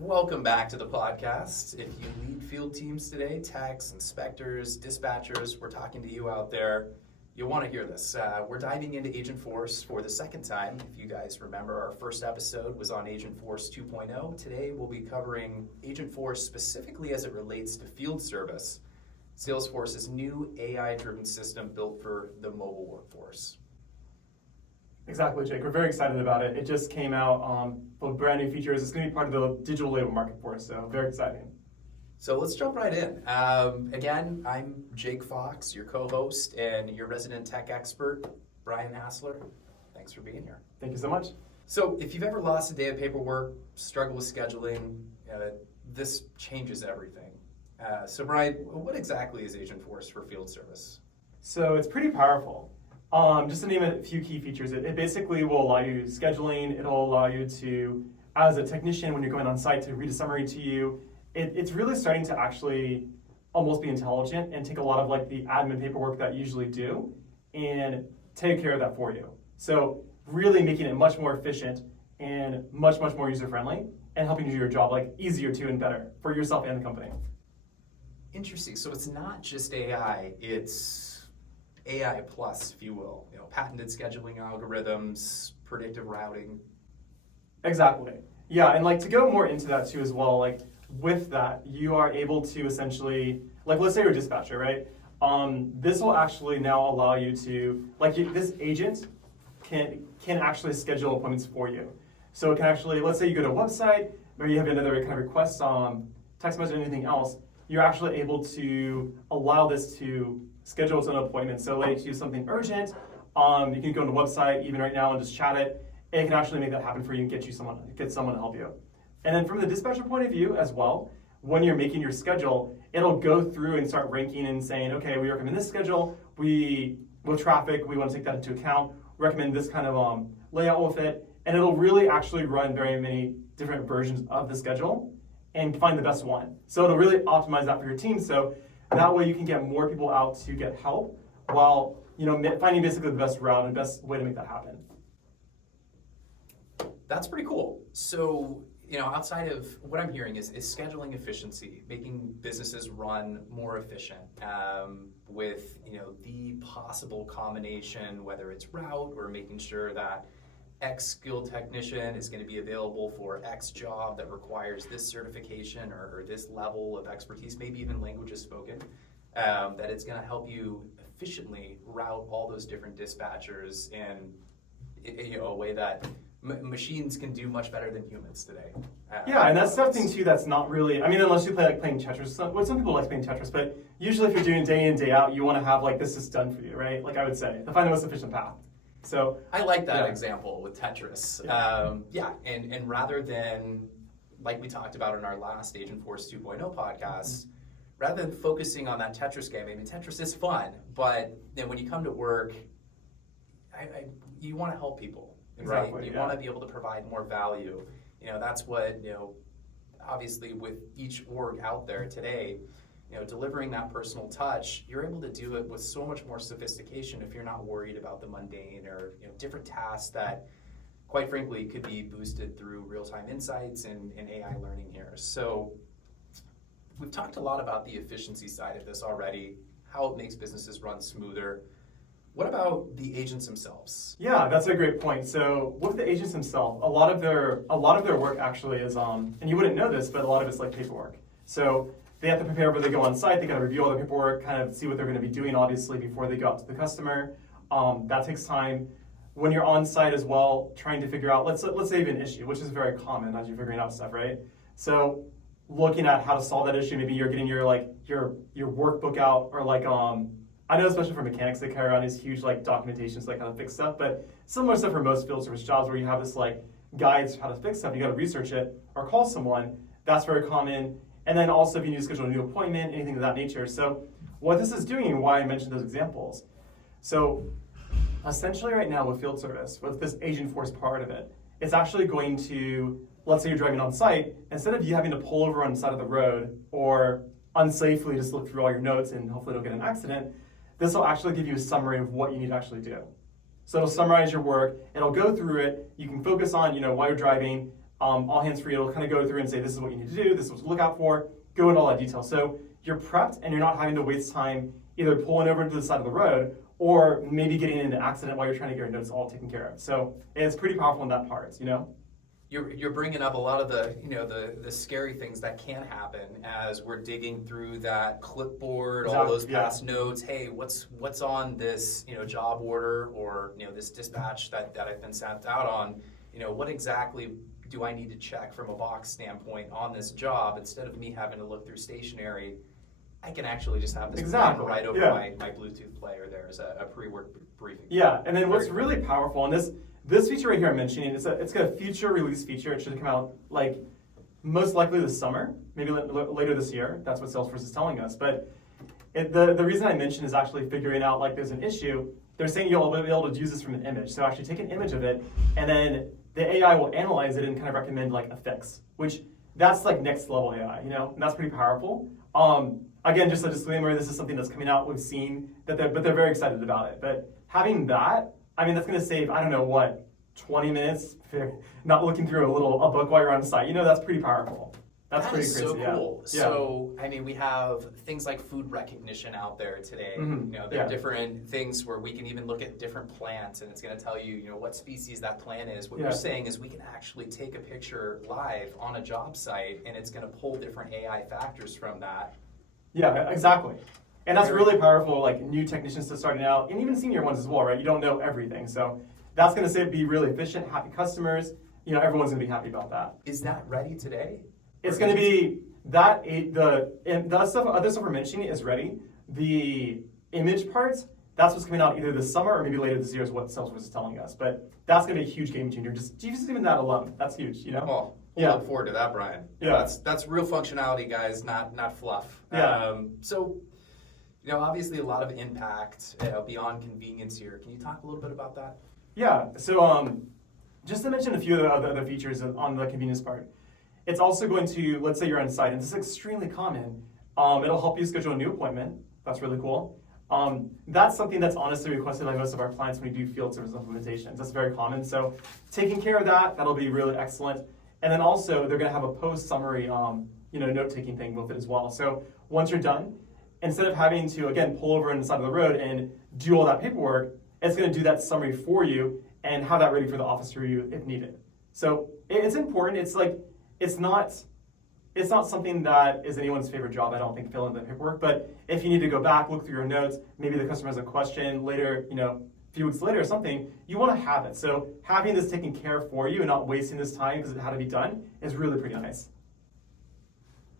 Welcome back to the podcast. If you lead field teams today, techs, inspectors, dispatchers, we're talking to you out there. You'll want to hear this. We're diving into Agentforce for the second time. If you guys remember, our first episode was on Agentforce 2.0. Today we'll be covering Agentforce specifically as it relates to field service, Salesforce's new AI-driven system built for the mobile workforce. Exactly, Jake. We're very excited about it. It just came out with brand new features. It's going to be part of the digital labor market for us, so very exciting. So let's jump right in. Again, I'm Jake Fox, your co-host, and your resident tech expert, Brian Hassler. Thanks for being here. Thank you so much. So if you've ever lost a day of paperwork, struggle with scheduling, this changes everything. So Brian, what exactly is Agentforce for field service? So it's pretty powerful. Just to name a few key features, it basically will allow you scheduling. It'll allow you to, as a technician, when you're going on site, to read a summary to you. It's really starting to actually almost be intelligent and take a lot of like the admin paperwork that you usually do and take care of that for you. So really making it much more efficient and much more user-friendly and helping you do your job like easier too and better for yourself and the company. Interesting. So it's not just AI, it's AI plus, if you will. Patented scheduling algorithms, predictive routing. Exactly. Yeah, and like to go more into that too as well, like with that, you are able to essentially, like let's say you're a dispatcher, right? This will actually now allow you to, this agent can actually schedule appointments for you. So it can actually, let's say you go to a website, or you have another kind of request, text message, or anything else, you're actually able to allow this to schedule its own appointment. So like do something urgent, you can go on the website even right now and just chat it. It can actually make that happen for you and get someone to help you. And then from the dispatcher point of view as well, when you're making your schedule, it'll go through and start ranking and saying, okay, we recommend this schedule, with traffic, we want to take that into account, recommend this kind of layout with it, and it'll really actually run very many different versions of the schedule and find the best one. So it'll really optimize that for your team, so that way you can get more people out to get help while finding basically the best route and best way to make that happen. That's pretty cool. So, outside of what I'm hearing is scheduling efficiency, making businesses run more efficient with, the possible combination, whether it's route or making sure that X skilled technician is going to be available for X job that requires this certification or this level of expertise, maybe even languages spoken, that it's going to help you efficiently route all those different dispatchers in a way that machines can do much better than humans today. Yeah, and that's something too that's not really, unless you play playing Tetris. Some people like playing Tetris, but usually if you're doing day in, day out, you want to have this is done for you, right? Like I would say, to find the most efficient path. So I like that example with Tetris. And rather than, like we talked about in our last Agentforce 2.0 podcast, rather than focusing on that Tetris game, Tetris is fun, but then when you come to work, you want to help people. Right? Exactly, you want to be able to provide more value. That's what, obviously with each org out there today, delivering that personal touch, you're able to do it with so much more sophistication if you're not worried about the mundane or different tasks that, quite frankly, could be boosted through real-time insights and AI learning here. So we've talked a lot about the efficiency side of this already, how it makes businesses run smoother. What about the agents themselves? Yeah, that's a great point. So with the agents themselves, a lot of their work actually is and you wouldn't know this, but a lot of it's like paperwork. So they have to prepare before they go on site. They got to review all the paperwork, kind of see what they're going to be doing, obviously, before they go out to the customer. That takes time. When you're on site as well, trying to figure out, let's say you have an issue, which is very common as you're figuring out stuff, right? So looking at how to solve that issue, maybe you're getting your workbook out, or I know especially for mechanics, they carry around these huge documentations to kind of fix stuff, but similar stuff for most field service jobs where you have this guides how to fix stuff, you got to research it or call someone. That's very common. And then also if you need to schedule a new appointment, anything of that nature. So what this is doing and why I mentioned those examples. So essentially right now with field service, with this Agentforce part of it, it's actually going to, let's say you're driving on site, instead of you having to pull over on the side of the road or unsafely just look through all your notes and hopefully don't get in an accident, this will actually give you a summary of what you need to actually do. So it'll summarize your work, it'll go through it, you can focus on while you're driving, all hands free. It'll kind of go through and say, this is what you need to do, this is what to look out for, go into all that detail. So you're prepped and you're not having to waste time either pulling over to the side of the road or maybe getting into an accident while you're trying to get your notes all taken care of. So it's pretty powerful in that part, you know? You're bringing up a lot of the the scary things that can happen as we're digging through that clipboard, all those past notes. Hey, what's on this job order or this dispatch that I've been sent out on? What exactly do I need to check from a box standpoint on this job? Instead of me having to look through stationery, I can actually just have this right over my Bluetooth player there as a pre-work briefing. Yeah, and then what's really powerful, and this feature right here I'm mentioning, it's got a future release feature. It should come out like most likely this summer, maybe later this year. That's what Salesforce is telling us. But the reason I mentioned is actually figuring out like there's an issue. They're saying you'll be able to use this from an image. So actually take an image of it, and then the AI will analyze it and kind of recommend like a fix, which that's like next level AI, and that's pretty powerful. Again, just a disclaimer, this is something that's coming out. We've seen that but they're very excited about it. But having that, that's going to save, 20 minutes not looking through a book while you're on site. That's pretty powerful. That's pretty crazy. So cool. Yeah. So, we have things like food recognition out there today. Mm-hmm. There are different things where we can even look at different plants and it's going to tell you, what species that plant is. What you're saying is we can actually take a picture live on a job site and it's going to pull different AI factors from that. Yeah, exactly. And that's really powerful, like new technicians just starting out, and even senior ones as well, right? You don't know everything. So that's going to be really efficient, happy customers. Everyone's going to be happy about that. Is that ready today? It's going to be that, the other stuff we're mentioning is ready. The image parts, that's what's coming out either this summer or maybe later this year is what Salesforce is telling us. But that's going to be a huge game changer. Just even that alone, that's huge, Well, we'll look forward to that, Brian. Yeah. That's real functionality, guys, not fluff. Yeah. So, obviously a lot of impact beyond convenience here. Can you talk a little bit about that? Yeah. So just to mention a few of the other features on the convenience part, it's also going to, let's say you're on site, and this is extremely common. It'll help you schedule a new appointment. That's really cool. That's something that's honestly requested by most of our clients when we do field service implementations. That's very common. So taking care of that'll be really excellent. And then also they're going to have a post summary, note-taking thing with it as well. So once you're done, instead of having to, again, pull over on the side of the road and do all that paperwork, it's going to do that summary for you and have that ready for the office to review if needed. So it's important. It's not something that is anyone's favorite job, I don't think, filling the paperwork. But if you need to go back, look through your notes, maybe the customer has a question later, a few weeks later or something, you want to have it. So having this taken care of for you and not wasting this time because it had to be done is really pretty nice.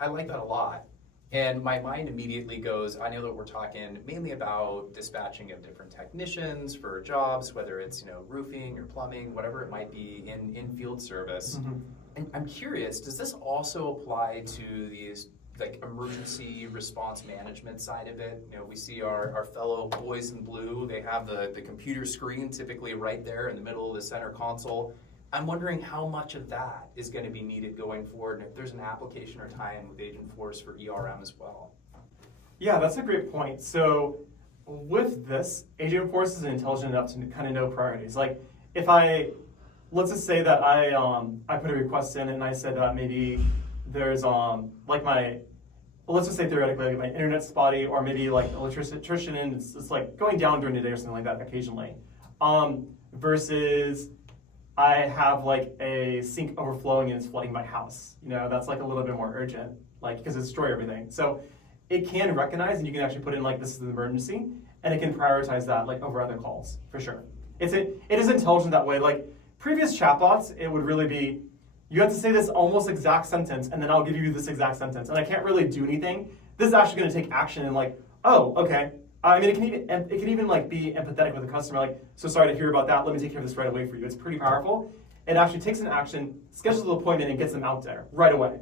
I like that a lot. And my mind immediately goes, I know that we're talking mainly about dispatching of different technicians for jobs, whether it's roofing or plumbing, whatever it might be in field service. Mm-hmm. And I'm curious, does this also apply to these like emergency response management side of it? We see our fellow boys in blue, they have the computer screen typically right there in the middle of the center console. I'm wondering how much of that is going to be needed going forward, and if there's an application or tie-in with Agentforce for ERM as well. Yeah, that's a great point. So with this, Agentforce is intelligent enough to kind of know priorities. Like if let's just say that I put a request in and I said that maybe there's let's just say theoretically like my internet's spotty or maybe like electrician and it's like going down during the day or something like that occasionally. Versus I have like a sink overflowing and it's flooding my house. That's like a little bit more urgent, like because it destroys everything. So it can recognize and you can actually put in like this is an emergency and it can prioritize that like over other calls for sure. It is intelligent that way. Like previous chatbots, it would really be you have to say this almost exact sentence and then I'll give you this exact sentence and I can't really do anything. This is actually going to take action and like, oh, okay. It can even like be empathetic with the customer, like, so sorry to hear about that, let me take care of this right away for you. It's pretty powerful. It actually takes an action, schedules the appointment, and gets them out there right away.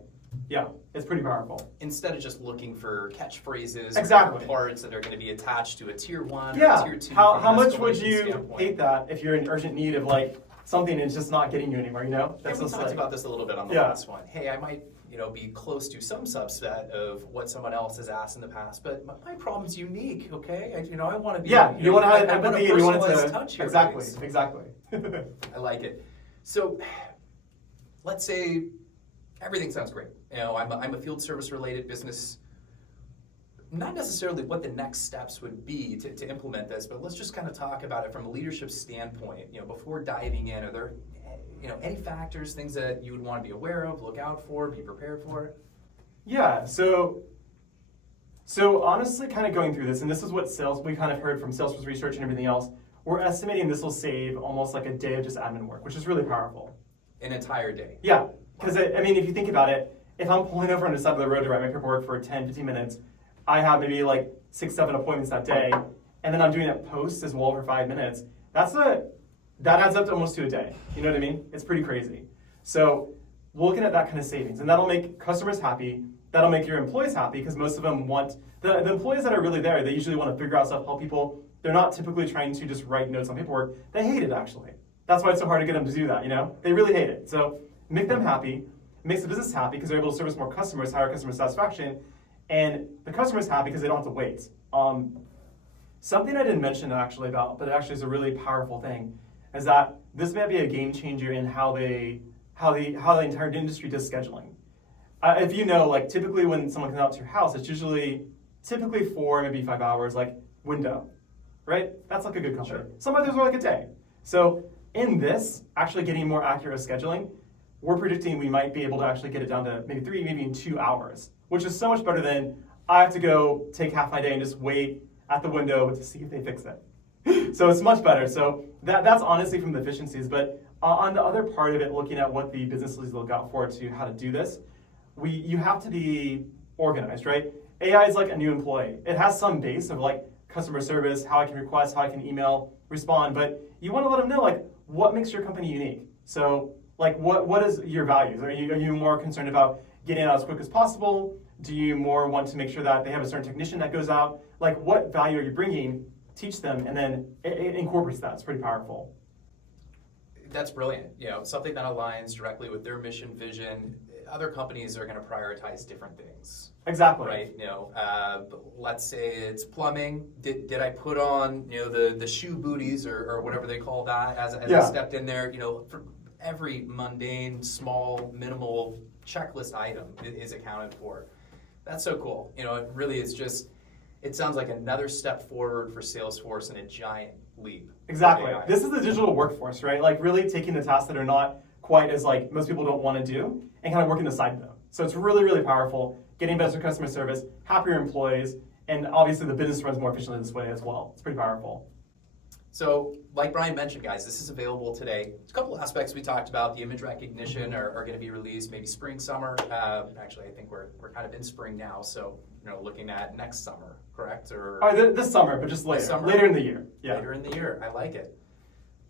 Yeah, it's pretty powerful. Instead of just looking for catchphrases exactly. or parts that are going to be attached to a tier 1 yeah. or tier 2. How much would you hate that if you're in urgent need of like something and it's just not getting you anywhere, That's we talked about this a little bit on the last one. Hey, I might be close to some subset of what someone else has asked in the past, but my problem's unique, okay? I want to be... Yeah, you want to have empathy and you want to... touch here, exactly. I like it. So, let's say everything sounds great. I'm a field service related business. Not necessarily what the next steps would be to implement this, but let's just kind of talk about it from a leadership standpoint. Before diving in, are there any factors, things that you would want to be aware of, look out for, be prepared for? Yeah, so honestly, kind of going through this, and this is what we kind of heard from Salesforce research and everything else, we're estimating this will save almost like a day of just admin work, which is really powerful. An entire day? Yeah, because if you think about it, if I'm pulling over on the side of the road to write my paperwork for 10, 15 minutes, I have maybe like 6, 7 appointments that day, and then I'm doing that post as well for 5 minutes. That adds up to almost to a day. You know what I mean? It's pretty crazy. So we're looking at that kind of savings, and that'll make customers happy. That'll make your employees happy because most of them want, the employees that are really there, they usually want to figure out stuff, help people. They're not typically trying to just write notes on paperwork. They hate it, actually. That's why it's so hard to get them to do that, They really hate it. So make them happy. It makes the business happy because they're able to service more customers, higher customer satisfaction, and the customer's happy because they don't have to wait. Something I didn't mention actually about, but actually is a really powerful thing, is that this may be a game changer in how the entire industry does scheduling. If you know, like typically when someone comes out to your house, it's typically 4, maybe 5 hours, like window, right? That's like a good company. Sure. Some others are like a day. So in this, actually getting more accurate scheduling, we're predicting we might be able to actually get it down to maybe 3, maybe in 2 hours, which is so much better than I have to go take half my day and just wait at the window to see if they fix it. So it's much better. So that's honestly from the efficiencies. But on the other part of it, looking at what the business leaders look out for to how to do this, you have to be organized, right? AI is like a new employee. It has some base of like customer service, how I can request, how I can email, respond, but you want to let them know like what makes your company unique. So like what is your values? Are you more concerned about getting out as quick as possible? Do you more want to make sure that they have a certain technician that goes out? Like what value are you bringing? Teach them, and then it incorporates that. It's pretty powerful. That's brilliant. Something that aligns directly with their mission, vision. Other companies are going to prioritize different things. Exactly. Right. Let's say it's plumbing. Did I put on the shoe booties or whatever they call that as I stepped in there? For every mundane, small, minimal checklist item is accounted for. That's so cool. It really is just. It sounds like another step forward for Salesforce and a giant leap. Exactly. This is the digital workforce, right? Like really taking the tasks that are not quite as like most people don't want to do and kind of working beside them. So it's really, really powerful, getting better customer service, happier employees, and obviously the business runs more efficiently this way as well. It's pretty powerful. So like Brian mentioned, guys, this is available today. There's a couple aspects we talked about. The image recognition are going to be released maybe spring, summer. Actually, I think we're kind of in spring now, so looking at next summer, correct? Or this summer, but just later. Later in the year. Yeah. Later in the year. I like it.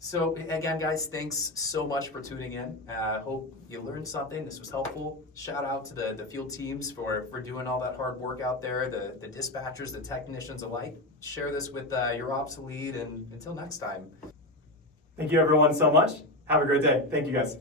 So again, guys, thanks so much for tuning in. Hope you learned something. This was helpful. Shout out to the field teams for doing all that hard work out there, the dispatchers, the technicians alike. Share this with your ops lead, and until next time. Thank you everyone so much. Have a great day. Thank you guys.